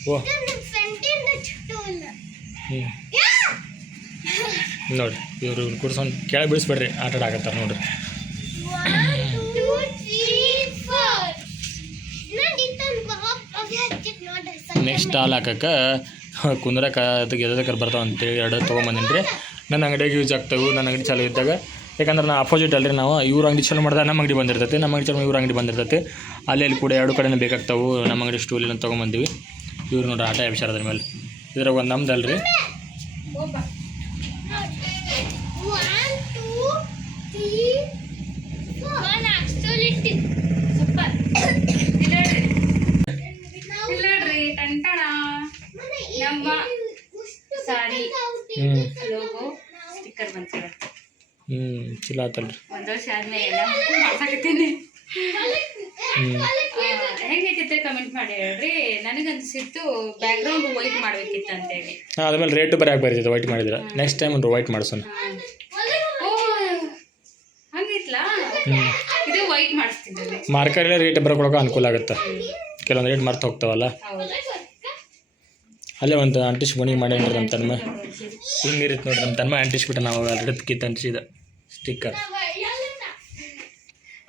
ಓ ನೋಡಿರಿ ಇವರು ಕುಡ್ಸೊಂಡು ಕೆಳಗೆ ಬಿಡಿಸ್ಬೇಡ್ರಿ ಆಟ ಆಡಕತ್ತಾರೆ ನೋಡ್ರಿ. ನೆಕ್ಸ್ಟ್ ಹಾಲು ಹಾಕಕ್ಕೆ ಕುಂದ್ರಕ್ಕೆ ಅದಕ್ಕೆ ಎದಕ್ಕೆ ಬರ್ತಾವೆ ಅಂತೇಳಿ 2 ತೊಗೊಂಬಂದಿನಿ ರೀ. ನನ್ನ ಅಂಗಡಿಯಾಗ ಯೂಸ್ ಆಗ್ತಾವೆ. ನನ್ನ ಅಂಗಡಿ ಚಾಲು ಇದ್ದಾಗ ಯಾಕಂದ್ರೆ ನಾನು ಅಪೋಸಿಟ್ ಅಲ್ರಿ ನಾವು ಇವ್ರ ಅಂಗಡಿ ಚಲೋ ಮಾಡಿದಾಗ ನಮ್ಮ ಅಂಗಡಿ ಬಂದಿರ್ತೈತಿ, ನಮ್ಮ ಅಂಗಡಿ ಚಲೋ ಇವ್ರ ಅಂಗಡಿ ಬಂದಿರ್ತೈತಿ. ಅಲ್ಲಿ ಕೂಡ 2 ಕಡೆನೇ ಬೇಕಾಗ್ತಾವೆ. ನಮ್ಮ ಅಂಗಡಿ ಸ್ಟೂಲಿನ ತೊಗೊಂಬಂದಿವಿ. ಇವ್ರು ನೋಡ್ರಿ ಆಟ ಎಬ್ಸಾರ ಅದ್ರ ಮೇಲೆ. ಇದ್ರಾಗ ಒಂದು ನಮ್ದು ಅಲ್ರಿ ನಮ್ಮ ಸಾರಿ ಲೋಗೋ ಸ್ಟಿಕ್ಕರ್ ಬಂತು. ಚಲೋ ಆತಲ್ರಿ. 1 ವರ್ಷ ಆದ್ಮೇಲೆ ಎಲ್ಲ ಮಾಡ್ಸಾಕತ್ತೀನಿ. ಹೆಂಗೈತೆ ಕಮೆಂಟ್ ಮಾಡಿ ಹೇಳ್ರಿ. ನನಗನ್ಸಿತ್ತು ಬ್ಯಾಕ್ಗ್ರೌಂಡ್ ವೈಟ್ ಮಾಡ್ಬೇಕಿತ್ತು ಅಂತೇಳಿ. ಅದ್ಮೇಲೆ ರೇಟು ಬರೋಕೆ ಬರ್ತೈತೆ ವೈಟ್ ಮಾಡಿದ್ರೆ. ನೆಕ್ಸ್ಟ್ ಟೈಮ್ ಒಂದು ವೈಟ್ ಮಾಡಿಸೋಣ. ಓ ಹಂಗಿತ್ಲಾ ಇದು ವೈಟ್ ಮಾಡಿಸ್ತಿದ್ದೆ. ಮಾರ್ಕೆಟಲ್ಲಿ ರೇಟ್ ಬರ್ಕೊಳಕ್ಕೆ ಅನುಕೂಲ ಆಗುತ್ತೆ. ಕೆಲವೊಂದು ರೇಟ್ ಮರ್ತು ಹೋಗ್ತಾವಲ್ಲ. ಅಲ್ಲೇ ಒಂದು ಅಂಟಿಸಿ ಮನೆಗೆ ಮಾಡೇನ್ರಿ ನಮ್ಮ ತನ್ಮ ಹಿಂಗೆ ಇರುತ್ತೆ ನೋಡ್ರಿ. ನಮ್ಮ ತನ್ಮ ಅಂಟಿಸ್ಬಿಟ್ಟು ನಾವು ಆಲ್ರೆಡಿ ಕಿತ್ತು ಅಂಟಿಸಿದ ಸ್ಟಿಕ್ಕರ್.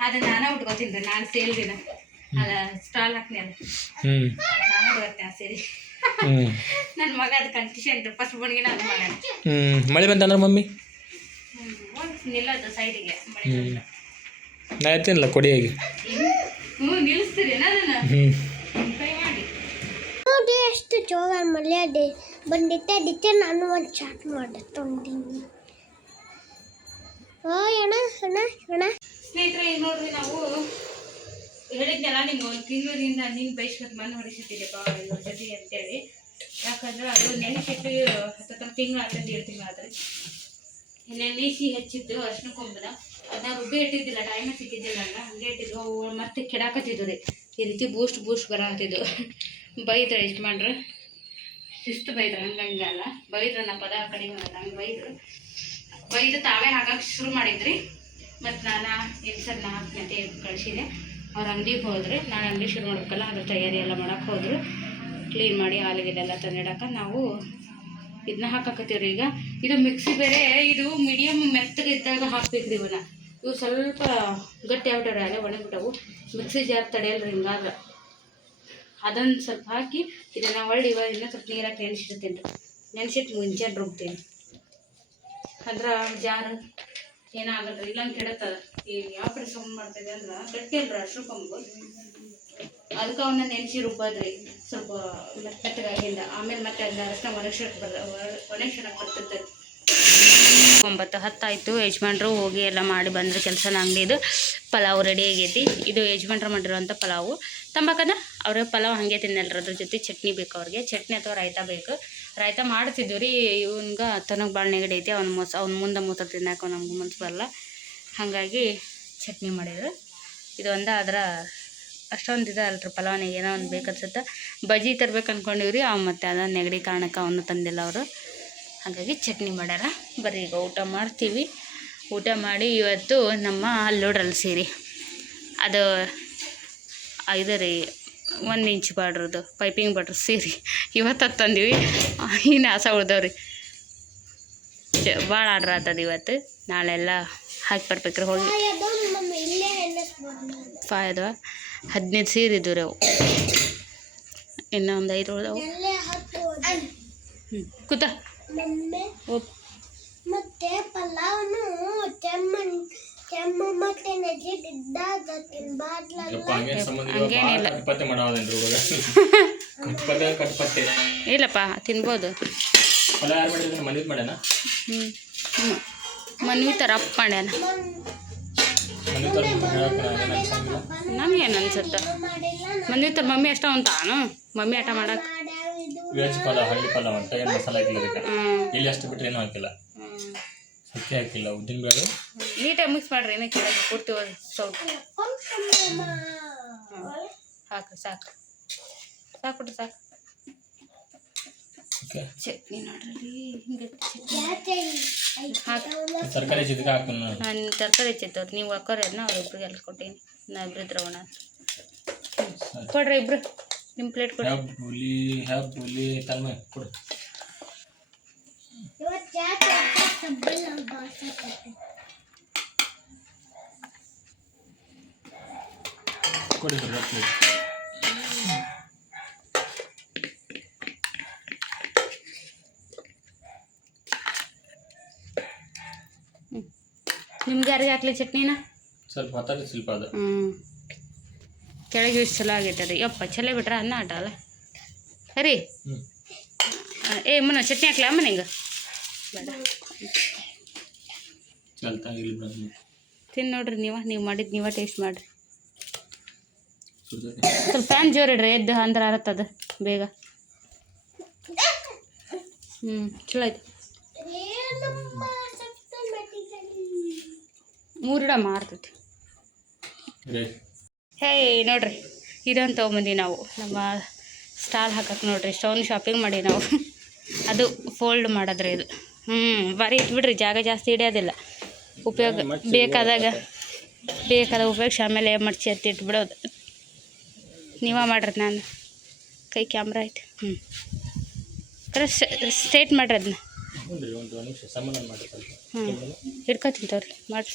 ಅದು ನಾನು ಉಟ್ಕೋತೀನಿ ರೀ. ನಾನು ಸೇಲ್ ದಿನ ಅಲ್ಲ ಸ್ಟಾಲ್ ಹಾಕ್ನಿ ಅಲ್ಲ ನಾನು ಉಟ್ಕೋತೀನಿ ಆ ಸೇರಿ. ನನ್ನ ಮಗ ಅದು ಕಂಟಿಷನ್ ಫಸ್ಟ್ ಬಣ್ಣಿಗೆ ನಾನು ಮಾಡೋಣ. ಮಳೆ ಬಂತಂದ್ರೆ ಮಮ್ಮಿ ನಿಲ್ಲೋದು ಸೈಡಿಗೆ ನಾ ಎತ್ತೀನಿಲ್ಲ ಕೊಡಿಯಾಗಿ. ನಿಲ್ಲಿಸ್ತೀರಿ ಅದನ್ನು ಕೈ ಮಾಡಿ ನೋಡಿ ಎಷ್ಟು ಜೋಗ ಮಳೆ ಬಂದಿತ್ತೆ. ಅದಕ್ಕೆ ನಾನು ಒಂದು ಚಾಟ್ ಮಾಡಿದ್ದೀನಿ. ಸ್ನೇಹಿತರೆ ಈಗ ನೋಡ್ರಿ ನಾವು ಹೇಳಿದ್ನಲ್ಲ ನಿಮ್ಗೆ 1 ತಿಂಗಳಿಂದ ನೀನು ಬೈಸ್ಕೊಂಡು ಮಣ್ಣು ಹೊಡಿಸಿಟ್ಟಿದ್ದೆಪ್ಪ ಇವ್ರ ಜೊತೆ ಅಂತೇಳಿ. ಯಾಕಂದ್ರೆ ಅದು ನೆನೆಸಿಟ್ಟು 10 ತಿಂಗಳು ಆಗ್ತದೆ 2 ತಿಂಗಳು ಆದರೆ ನೆನೆಸಿ ಹಚ್ಚಿದ್ದು ಅರ್ಶಿನ ಕೊಂಬದ ಅದನ್ನ ರುಬ್ಬಿ ಇಟ್ಟಿದ್ದಿಲ್ಲ. ಟೈಮ್ ಸಿಕ್ಕಿದ್ದಿಲ್ಲ ಅಲ್ಲ ಹಂಗೆ ಇಟ್ಟಿದ್ವು. ಅವು ಮತ್ತೆ ಕೆಡಾಕತ್ತಿದ್ವು ರೀ. ಈ ರೀತಿ ಬೂಸ್ಟ್ ಬರತ್ತಿದ್ದು. ಬೈದ್ರೆ ಎಷ್ಟು ಮಾಡ್ರೆ ಶಿಸ್ತು ಬೈದ್ರೆ ಹಂಗಂಗೆ ಅಲ್ಲ ಬೈದ್ರೆ ನಮ್ಮ ಪದ ಕಡಿಮೆ ಆಗಲ್ಲ ಹಂಗೆ ಬೈದು ತಾವೇ ಹಾಕಕ್ಕೆ ಶುರು ಮಾಡಿದ್ರಿ. ಮತ್ತು ನಾನು ಸರ್ 4 ಗಂಟೆ ಕಳಿಸಿದೆ. ಅವ್ರ ಅಂಗಡಿಗೆ ಹೋದ್ರೆ ನಾನು ಅಂಗಡಿ ಶುರು ಮಾಡ್ಬೇಕಲ್ಲ ಅದ್ರ ತಯಾರಿ ಎಲ್ಲ ಮಾಡೋಕೆ ಹೋದ್ರು. ಕ್ಲೀನ್ ಮಾಡಿ ಹಾಲಿಗೆಲ್ಲ ತಂದಿಡಕ್ಕೆ ನಾವು ಇದನ್ನ ಹಾಕಕತ್ತೀವ್ರಿ. ಈಗ ಇದು ಮಿಕ್ಸಿ ಬೇರೆ ಇದು ಮೀಡಿಯಮ್ ಮೆತ್ತಗಿದ್ದಾಗ ಹಾಕ್ಬೇಕ್ರಿ ಇವನ್ನ. ಇವು ಸ್ವಲ್ಪ ಗಟ್ಟಿ ಆಗ್ಬಿಟ್ಟವ್ರಿ ಅಲ್ಲೇ ಒಣಗಿಬಿಟ್ಟವು. ಮಿಕ್ಸಿ ಜಾರ್ ತಡೆಯಲ್ರಿ ಹಿಂಗಾಗ ಅದನ್ನು ಸ್ವಲ್ಪ ಹಾಕಿ ಇದನ್ನು ಒಳ್ಳೆ ಇವಾಗ ಇನ್ನೂ ಸ್ವಲ್ಪ ನೀರಾಗಿ ನೆನೆಸಿಡ್ತೀನಿ ರೀ. ನೆನೆಸಿಟ್ಟು ಮುಂಚೆನೆ ರುಬ್ತೀನಿ ಅಂದ್ರೆ ಜಾರು ಏನಾಗಲ್ಲ ರೀ. ಇಲ್ಲಂಗೆ ಕೆಡತ್ತದ. ಈ ಯಾವ ಕಡೆ ಸೌಂಡ್ ಮಾಡ್ತದೆ ಅಂದ್ರೆ ಗಟ್ಟಿ ಅಲ್ರಿ ಅರ್ಶಿನ ಕೊಂಬು. ಅದಕ್ಕೆ ಅವನ್ನ ನೆನೆಸಿ ರುಬ್ಬೋದ್ರಿ ಸ್ವಲ್ಪ ಮೆತ್ತಗಾಗಿಂದ. ಆಮೇಲೆ ಮತ್ತೆ ಅದನ್ನ ಅರ್ಶಿನ ಒಣಗಿಸೋಕೆ ಬರ್ತೈತೆ. 9-10 ಆಯಿತು. ಯಜಮಾನ್ರು ಹೋಗಿ ಎಲ್ಲ ಮಾಡಿ ಬಂದರೆ ಕೆಲಸನ ಅಂಗಡಿದು. ಪಲಾವ್ ರೆಡಿ ಆಗೈತಿ. ಇದು ಯಜಮಾನ್ರು ಮಾಡಿರೋಂಥ ಪಲಾವು. ತಂಬಾಕನ ಅವ್ರಿಗೆ ಪಲಾವ್ ಹಾಗೆ ತಿನ್ನಲ್ರಿ. ಅದ್ರ ಜೊತೆ ಚಟ್ನಿ ಬೇಕು ಅವ್ರಿಗೆ. ಚಟ್ನಿ ಅಥವಾ ರಾಯ್ತ ಬೇಕು. ರಾಯ್ತ ಮಾಡ್ತಿದ್ವಿ ರೀ. ಇವನ್ಗೆ ತನಗೆ ಭಾಳ ನೆಗಡಿ ಐತಿ. ಅವ್ನ ಮುಂದೆ ಮೂತ್ರ ತಿನ್ನಕ್ಕೆ ನಮ್ಗೆ ಮನ್ಸು ಬರಲ್ಲ. ಹಾಗಾಗಿ ಚಟ್ನಿ ಮಾಡಿದ್ರು. ಇದು ಒಂದು ಆದ್ರೆ ಅಷ್ಟೊಂದು ಇದೆ ಅಲ್ರಿ ಪಲಾವನಿಗೆ ಏನೋ ಒಂದು ಬೇಕನ್ಸುತ್ತೆ. ಬಜ್ಜಿ ತರ್ಬೇಕು ಅಂದ್ಕೊಂಡಿವ್ರಿ. ಅವು ಮತ್ತು ಅದ ನೆಗಡಿ ಕಾರಣಕ್ಕೆ ಅವನು ತಂದಿಲ್ಲ ಅವರು. ಹಾಗಾಗಿ ಚಟ್ನಿ ಮಾಡ್ಯಾರ. ಬರ್ರಿ ಈಗ ಊಟ ಮಾಡ್ತೀವಿ. ಊಟ ಮಾಡಿ ಇವತ್ತು ನಮ್ಮ ಅಲ್ಲೋಡ್ರಲ್ಲಿ ಸೀರೆ ಅದು ಇದು ರೀ 1 ಇಂಚ್ ಬಾರ್ಡ್ರದ್ದು ಪೈಪಿಂಗ್ ಬಾರ್ಡ್ರ್ ಸೀರೆ ಇವತ್ತು ತಂದೀವಿ. ಇನ್ನು ಆಸೆ ಉಳ್ದವ್ರಿ ಭಾಳ ಆರ್ಡ್ರ್ ಆಗ್ತದೆ ಇವತ್ತು. ನಾಳೆಲ್ಲ ಹಾಕಿ ಬರ್ಬೇಕ್ರಿ ಹೋಗಿ. ಫಾಯ್ದು 15 ಸೀರೆ ಇದ್ದು ರೀ ಅವು, ಇನ್ನೂ ಒಂದು 5 ಉಳ್ದವು. ಕೂತ ಮತ್ತೆ ಪಲಾವ್ನು ಕೆಮ್ಮ ಮತ್ತೆ ಹಂಗೇನಿಲ್ಲ. ಇಲ್ಲಪ್ಪ ತಿನ್ಬೋದು. ಮನ್ವಿ ಥರ ಅಪ್ ಮಾಡ್ಯಾನ. ನಮಗೇನು ಅನ್ಸುತ್ತೆ ಮನ್ವಿ ಥರ ಮಮ್ಮಿ ಅಷ್ಟ ಅಂತಾನು ಮಮ್ಮಿ ಆಟ ಮಾಡಕ್ಕೆ. ವೆಜ್ ಪಲಾವ್ ಹಳ್ಳಿ ಪಲಾವ್ ಅಂತ ಏನು ಮಸಾಲೆ ಹಾಕಿಲ್ಲ ಅದಕ್ಕೆ. ಇಲ್ಲಿ ಅಷ್ಟು ಬಿಟ್ಟರೆ ಏನೂ ಹಾಕಿಲ್ಲ, ಅಕ್ಕಿ ಹಾಕಿಲ್ಲ, ಉದ್ದಿನ ಬೇಳೆ ನೀಟಾಗಿ ಮಿಕ್ಸ್ ಮಾಡ್ರಿ. ಏನಕ್ಕೆ ಕೆಳಗೆ ಪೂರ್ತಿ ಸೌಟ್ ಹಾಕು ಸಾಕು ಸಾಕು ಸಾಕು. ಚಟ್ನಿ ನೋಡ್ರಿ ಹಿಂಗೆ ತರಕಾರಿ ಜೊತೆಗೆ ಹಾಕು. ನಾನು ತರಕಾರಿ ಹೆಚ್ಚೈತವ್ರಿ, ನೀವು ಹಾಕೋರಿ ಅದನ್ನ ಅವ್ರಿಬ್ರಿಗೆ ಎಲ್ಲ ಕೊಟ್ಟೀನಿ. ನಾ ಇಬ್ರು ದ್ರವಣ ಕೊಡ್ರಿ ಇಬ್ರು ನಿಮ್ಮ ಪ್ಲೇಟ್ ಕೊಡಿ. ಹುಲಿ ತನ್ಮೆ ಕೊಡು. ಕೊಡಿ ನಿಮ್ಗೆ ಯಾರಿಗೆ ಹಾಕ್ಲಿ ಚಟ್ನಿನ? ಸ್ವಲ್ಪ ಹೊತ್ತಾಗ ಸ್ವಲ್ಪ ಅದು ಕೆಳಗೆ ಇಷ್ಟು ಚಲೋ ಆಗೈತೆ ಅದು. ಯಪ್ಪ ಚಲೋ ಬಿಟ್ರೆ ಅನ್ನ ಆಟ ಅಲ್ಲ ಸರಿ. ಏ ಮನ ಚಟ್ನಿ ಹಾಕ್ಲ ಅಮ್ಮ ನಿಂಗೆ ಬೇಡ ತಿನ್ನು ನೋಡ್ರಿ. ನೀವು ಮಾಡಿದ್ದು ನೀವೇ ಟೇಸ್ಟ್ ಮಾಡಿರಿ. ಸ್ವಲ್ಪ ಫ್ಯಾನ್ ಜೋರಿಡ್ರಿ, ಎದ್ದು ಅಂದ್ರೆ ಆರತ್ತದ ಬೇಗ. ಚಲೋ ಆಯ್ತು. 3 ಇಡ ಮಾರ್ತೈತಿ. ಹೇ ನೋಡ್ರಿ ಇದೊಂದು ತೊಗೊಂಬಂದಿ ನಾವು ನಮ್ಮ ಸ್ಟಾಲ್ ಹಾಕಕ್ಕೆ. ನೋಡ್ರಿ ಸ್ಟೋನ್ ಶಾಪಿಂಗ್ ಮಾಡಿ ನಾವು. ಅದು ಫೋಲ್ಡ್ ಮಾಡಿದ್ರೆ ಇದು ಭಾರಿ ಇಟ್ಬಿಡ್ರಿ, ಜಾಗ ಜಾಸ್ತಿ ಹಿಡಿಯೋದಿಲ್ಲ. ಉಪಯೋಗ ಬೇಕಾದಾಗ ಉಪಯೋಗಿಸಿ ಆಮೇಲೆ ಮಡ್ಚಿ ಎತ್ತಿ ಇಟ್ಬಿಡೋದು. ನೀವೇ ಮಾಡ್ರಿ, ನಾನು ಕೈ ಕ್ಯಾಮ್ರಾ ಐತೆ. ಸ್ಟ್ರೇಟ್ ಮಾಡ್ರಿ ಅದನ್ನ. ಹಿಡ್ಕೊತೀನಿ ತವ್ರಿ ಮಾಡ್ರಿ.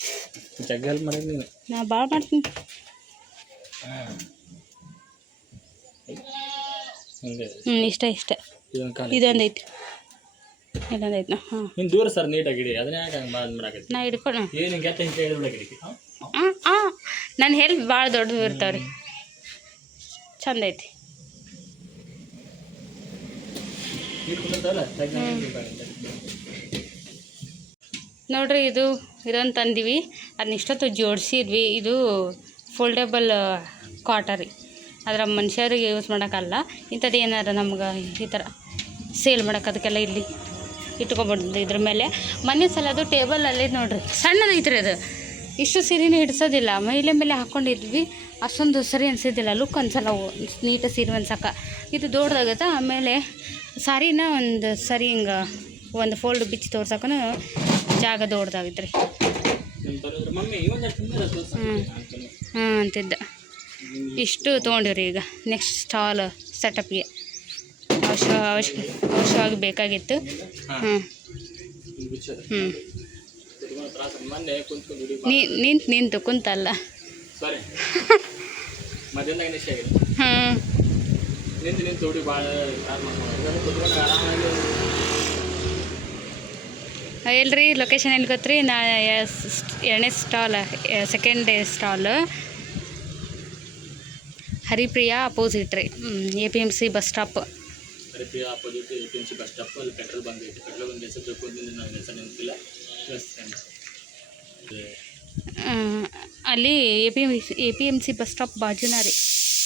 ನಾ ಭಾಳ ಮಾಡ್ತೀನಿ. ಇಷ್ಟ ಇದೊಂದೈತಿ ಇದೊಂದೈತಿ. ದೂರ ಸರ್ ನೀಟಾಗಿ ಅದನ್ನ ನಾ ಹಿಡ್ಕೊಂಡು ನನ್ನ ಹೆಲ್ಪ್ ಭಾಳ ದೊಡ್ಡದು ಇರ್ತಾವ್ರಿ. ಚಂದ ಐತಿ. ನೋಡ್ರಿ ಇದೊಂದು ತಂದೀವಿ. ಅದನ್ನ ಇಷ್ಟೊತ್ತು ಜೋಡಿಸಿದ್ವಿ. ಇದು ಫೋಲ್ಡೇಬಲ್ ಕಾಟ ರೀ. ಅದರ ಮನುಷ್ಯರಿಗೆ ಯೂಸ್ ಮಾಡೋಕ್ಕಲ್ಲ. ಇಂಥದ್ದು ಏನಾರ ನಮ್ಗೆ ಈ ಥರ ಸೇಲ್ ಮಾಡೋಕೆ ಅದಕ್ಕೆಲ್ಲ ಇಲ್ಲಿ ಇಟ್ಕೊಬಾರ್ದು. ಇದ್ರ ಮೇಲೆ ಮನೆ ಸಲ ಅದು ಟೇಬಲಲ್ಲಿ ನೋಡ್ರಿ ಸಣ್ಣದೈತ್ರಿ. ಅದು ಇಷ್ಟು ಸೀರೆನೂ ಹಿಡ್ಸೋದಿಲ್ಲ. ಮೇಲೆ ಹಾಕ್ಕೊಂಡಿದ್ವಿ, ಅಷ್ಟೊಂದು ಸರಿ ಅನಿಸಿದ್ದಿಲ್ಲ. ಲುಕ್ ಅನ್ಸಲ್ಲ ಅವು ನೀಟಾಗಿ ಸೀರೆ ಅನ್ಸಕ್ಕೆ. ಇದು ದೊಡ್ಡದಾಗತ್ತೆ. ಆಮೇಲೆ ಸಾರಿನ ಒಂದು ಸರಿ ಹಿಂಗೆ ಒಂದು ಫೋಲ್ಡ್ ಬಿಚ್ಚಿ ತೋರ್ಸಕ್ಕೂ ಜಾಗ ದೊಡ್ಡದಾಗಿತ್ತು ರೀ. ಅಂತಿದ್ದ. ಇಷ್ಟು ತೊಗೊಂಡಿವ್ರಿ. ಈಗ ನೆಕ್ಸ್ಟ್ ಸ್ಟಾಲ್ ಸೆಟಪ್ಗೆ ಅವಶ್ಯವಾಗಿ ಬೇಕಾಗಿತ್ತು. ನಿಂತು ಕುಂತಲ್ಲ. ಎಲ್ರಿ ಲೊಕೇಶನ್ ಎಲ್ಲಿ ಗೊತ್ತ್ರಿ? ನಾ 2ನೇ stall, 2nd day stall Haripriya opposite ರೀ. APMC bus stop. ಅಲ್ಲಿ APMC ಬಸ್ ಸ್ಟಾಪ್ ಬಾಜುನ ರೀ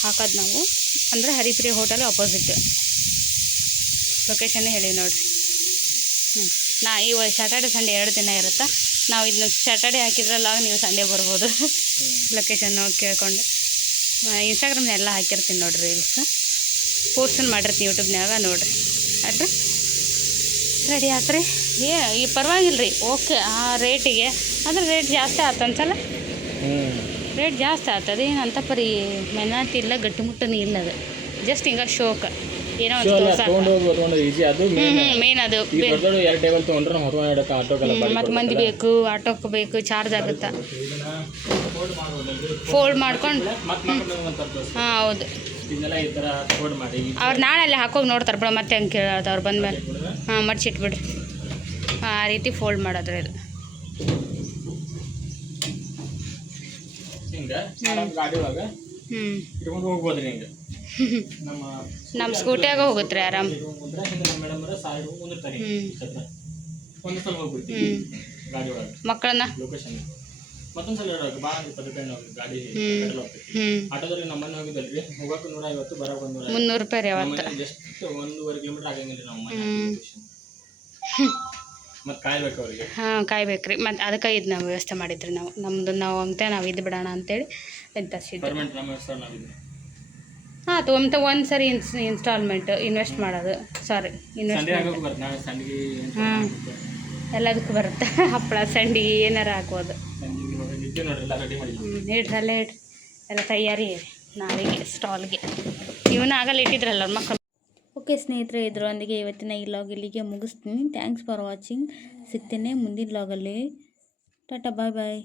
ಹಾಕೋದು ನಾವು. ಅಂದರೆ ಹರಿಪ್ರಿಯಾ ಹೋಟೆಲ್ ಅಪೋಸಿಟ್ ಲೊಕೇಶನ್ನೇ ಹೇಳಿ ನೋಡಿರಿ. ನಾ ಇವಾಗ ಸ್ಯಾಟರ್ಡೆ ಸಂಡೇ 2 ದಿನ ಇರುತ್ತೆ. ನಾವು ಇದನ್ನ ಸ್ಯಾಟರ್ಡೆ ಹಾಕಿದ್ರಲ್ಲ, ನೀವು ಸಂಡೇ ಬರ್ಬೋದು. ಲೊಕೇಶನ್ ನೋಡಿ ಕೇಳ್ಕೊಂಡು. ಇನ್ಸ್ಟಾಗ್ರಾಮ್ನ ಎಲ್ಲ ಹಾಕಿರ್ತೀನಿ ನೋಡಿರಿ. ರೀಲ್ಸ್ ಪೋಸ್ಟನ್ನು ಮಾಡಿರ್ತೀನಿ ಯೂಟ್ಯೂಬ್ನಾಗ ನೋಡಿರಿ. ಅಲ್ರಿ ರೆಡಿ ಆತ್ರಿ. ಈ ಪರವಾಗಿಲ್ಲ ರೀ ಓಕೆ ಆ ರೇಟಿಗೆ ಅಂದ್ರೆ ರೇಟ್ ಜಾಸ್ತಿ ಆಯ್ತು ಒಂದ್ಸಲ ರೇಟ್ ಜಾಸ್ತಿ ಆಗ್ತದೆ ಏನಂತ ಪರಿ ಮೆನಾತಿ ಇಲ್ಲ ಗಟ್ಟಿಮುಟ್ಟನೂ ಇಲ್ಲ ಅದು ಜಸ್ಟ್ ಹಿಂಗೆ ಶೋಕ ಏನೋ ಒಂದು ತೊಗೊಂಡು ಈಜಿ ಅದು ಮೇನ್ ಅದು ಎರಡು ಟೇಬಲ್ ತೊಗೊಂಡ್ರೆ ನಾವು ಹೊತ್ಕೊಂಡು ಇಡಕ್ಕೆ ಆಟೋಗೆಲ್ಲ ಮತ್ತು ಮಂದಿ ಬೇಕು ಆಟೋಕ್ಕೆ ಬೇಕು ಚಾರ್ಜ್ ಆಗುತ್ತೆ ಫೋಲ್ಡ್ ಮಾಡ್ಕೊಂಡು ಹಾಂ ಹೌದು ಇದನ್ನೆಲ್ಲ ಈ ಥರ ಫೋಲ್ಡ್ ಮಾಡಿ ಅವ್ರು ನಾಳೆ ಅಲ್ಲಿ ಹಾಕೋಗಿ ನೋಡ್ತಾರೆ ಬಿಡ ಮತ್ತೆ ಹಂಗೆ ಕೇಳೋದು ಅವ್ರು ಬಂದಮೇಲೆ ಹಾಂ ಮಡ್ಚಿಟ್ಬಿಡ್ರಿ ಹಾಂ ಆ ರೀತಿ ಫೋಲ್ಡ್ ಮಾಡೋದ್ರೆ ಇದು ಹಿಂಗೆ ಗಾಡಿ ಒಳಗೆ ಇಟ್ಕೊಂಡು ಹೋಗ್ಬೋದ್ರಿ ಹಿಂಗೆ ನಮ್ಮ ಸ್ಕೂಟಿಯಾಗ ಹೋಗುತ್ತೆ ರೀ ಆರಾಮ್ ಒಂದು ಸಲ ಹೋಗ್ಬಿಡ್ತೀವಿ ಗಾಡಿ ಒಳಗೆ ಮಕ್ಕಳನ್ನ ಲೊಕೇಶನ್ ಮತ್ತೊಂದ್ಸಲ ಭಾಳ ಗಾಡಿ ಆಟೋದಲ್ಲಿ ನಮ್ಮನೆ ಹೋಗಿದ್ದಲ್ರಿ ಹೋಗಕ್ಕೆ 150 ಬರೋಕೆ 300 ರೂಪಾಯಿ ರೀ ಅವತ್ತು ಜಸ್ಟ್ 1.5 ಕಿಲೋಮೀಟರ್ ಆಗಂಗಿಲ್ಲ ನಮ್ಮ ಮನೆ ಮತ್ತು ಕಾಯ್ಬೇಕು ಅವ್ರಿಗೆ ಹಾಂ ಕಾಯ್ಬೇಕ್ರಿ ಮತ್ತು ಅದಕ್ಕೆ ಇದು ನಾವು ವ್ಯವಸ್ಥೆ ಮಾಡಿದ್ರಿ ನಾವು ಅಂತ ನಾವು ಇದು ಬಿಡೋಣ ಅಂತೇಳಿ ಎಂತಸಿದ್ವಿ ಪರ್ಮನೆಂಟ್ ನಮ್ಮ ಹೆಸರು ನಾವಿದ್ವಿ ಹಾಂ ಒಂದು ಸರಿ ಇನ್ಸ್ಟಾಲ್ಮೆಂಟ್ ಇನ್ವೆಸ್ಟ್ ಮಾಡೋದು ಸಾರಿ ಇನ್ವೆಸ್ಟ್ ಹಾಂ ಎಲ್ಲದಕ್ಕೂ ಬರುತ್ತೆ ಹಪ್ಪಳ ಸಂಡಿಗೆ ಏನಾರು ಹಾಕ್ಬೋದು ಇಡ್ರಿ ಅಲ್ಲೇ ಇಡ್ರಿ ಎಲ್ಲ ತಯಾರಿ ನಾಳೆಗೆ ಸ್ಟಾಲ್ಗೆ ಇವನ್ನ ಆಗಲ್ಲ ಇಟ್ಟಿದ್ರಲ್ಲ ಅವ್ರ ಮಕ್ಕಳು ಓಕೆ ಸ್ನೇಹಿತರೆ ಇದರೊಂದಿಗೆ ಇವತ್ತಿನ ಈ ಲಾಗ್ ಇಲ್ಲಿಗೆ ಮುಗಿಸ್ತೀನಿ ಥ್ಯಾಂಕ್ಸ್ ಫಾರ್ ವಾಚಿಂಗ್ ಸಿಗ್ತೇನೆ ಮುಂದಿನ ಲಾಗಲ್ಲಿ ಟಾಟಾ ಬಾಯ್ ಬಾಯ್